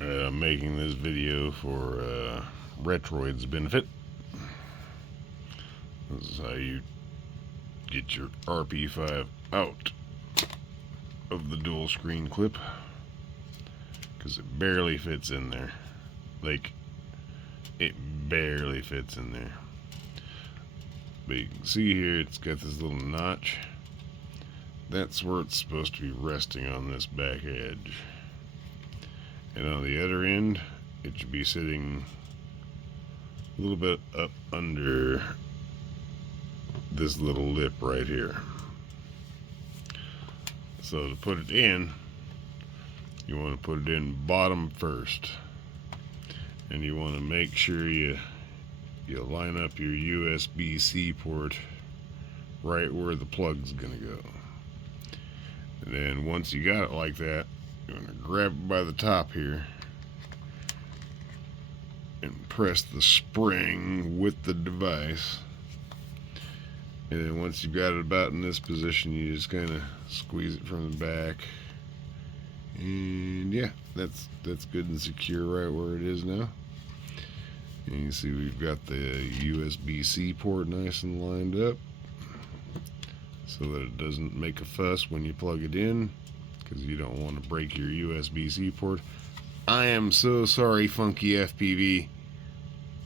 I'm making this video for Retroid's benefit. This is how you get your RP5 out of the dual screen clip, because it barely fits in there. Like, it barely fits in there. But you can see here it's got this little notch. That's where it's supposed to be resting, on this back edge. And on the other end, it should be sitting a little bit up under this little lip right here. So to put it in, you want to put it in bottom first. And you want to make sure you line up your USB-C port right where the plug's going to go. And then once you got it like that, you're going to grab it by the top here and press the spring with the device. And then once you've got it about in this position, you just kind of squeeze it from the back. And yeah, that's good and secure right where it is now. And you see we've got the USB-C port nice and lined up, so that it doesn't make a fuss when you plug it in, because you don't want to break your USB-C port. I am so sorry, Funky FPV.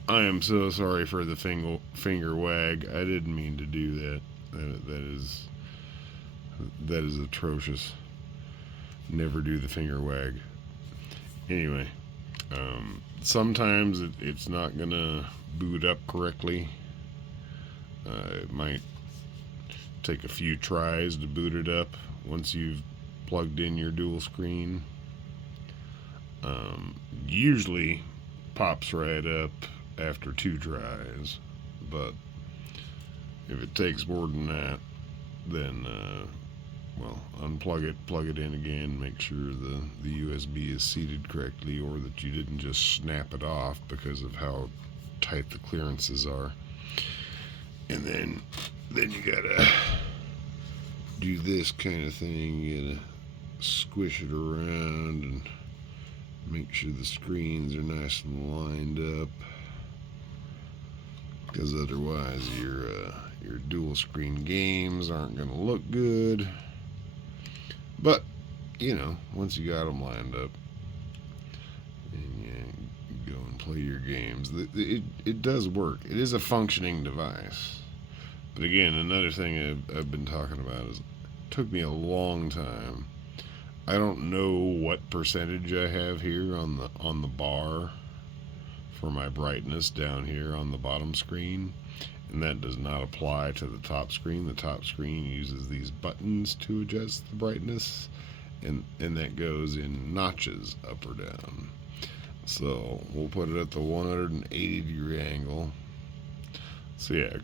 I am so sorry for the finger wag. I didn't mean to do that. That is atrocious. Never do the finger wag. Anyway, sometimes it's not gonna boot up correctly. It might take a few tries to boot it up once you've plugged in your dual screen. Usually pops right up after 2 tries, but if it takes more than that, then well, unplug it, plug it in again, make sure the USB is seated correctly, or that you didn't just snap it off because of how tight the clearances are. And then you gotta do this kind of thing. You gotta squish it around and make sure the screens are nice and lined up, because otherwise your dual screen games aren't gonna look good. But you know, once you got them lined up, and you go and play your games, it does work. It is a functioning device. But again, another thing I've been talking about is, it took me a long time. I don't know what percentage I have here on the bar for my brightness down here on the bottom screen, and that does not apply to the top screen. The top screen uses these buttons to adjust the brightness, and that goes in notches up or down. So we'll put it at the 180-degree angle. So yeah,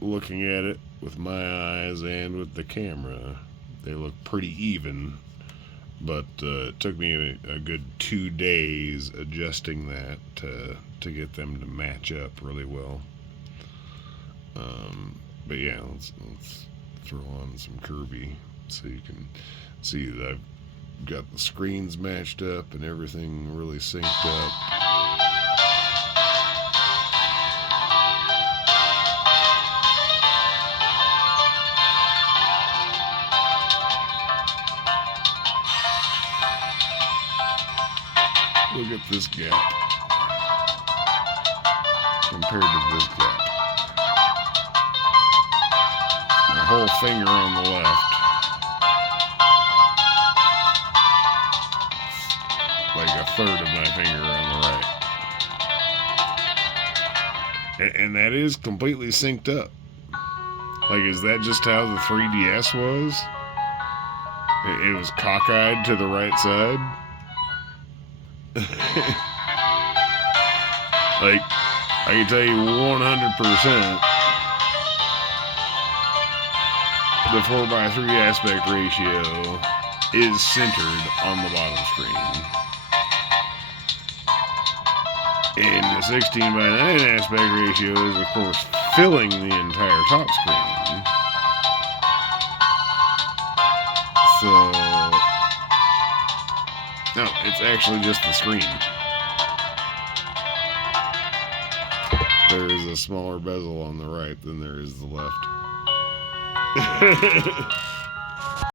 looking at it with my eyes and with the camera, they look pretty even. But it took me a good 2 days adjusting that to get them to match up really well. But yeah, let's throw on some Kirby so you can see that I've got the screens matched up and everything really synced up. Look at this gap compared to this gap. My whole finger on the left, like a third of my finger on the right. And that is completely synced up. Like, is that just how the 3DS was? It was cockeyed to the right side? Like, I can tell you 100% the 4:3 aspect ratio is centered on the bottom screen. And the 16:9 aspect ratio is, of course, filling the entire top screen. So No, it's actually just the screen. There is a smaller bezel on the right than there is the left.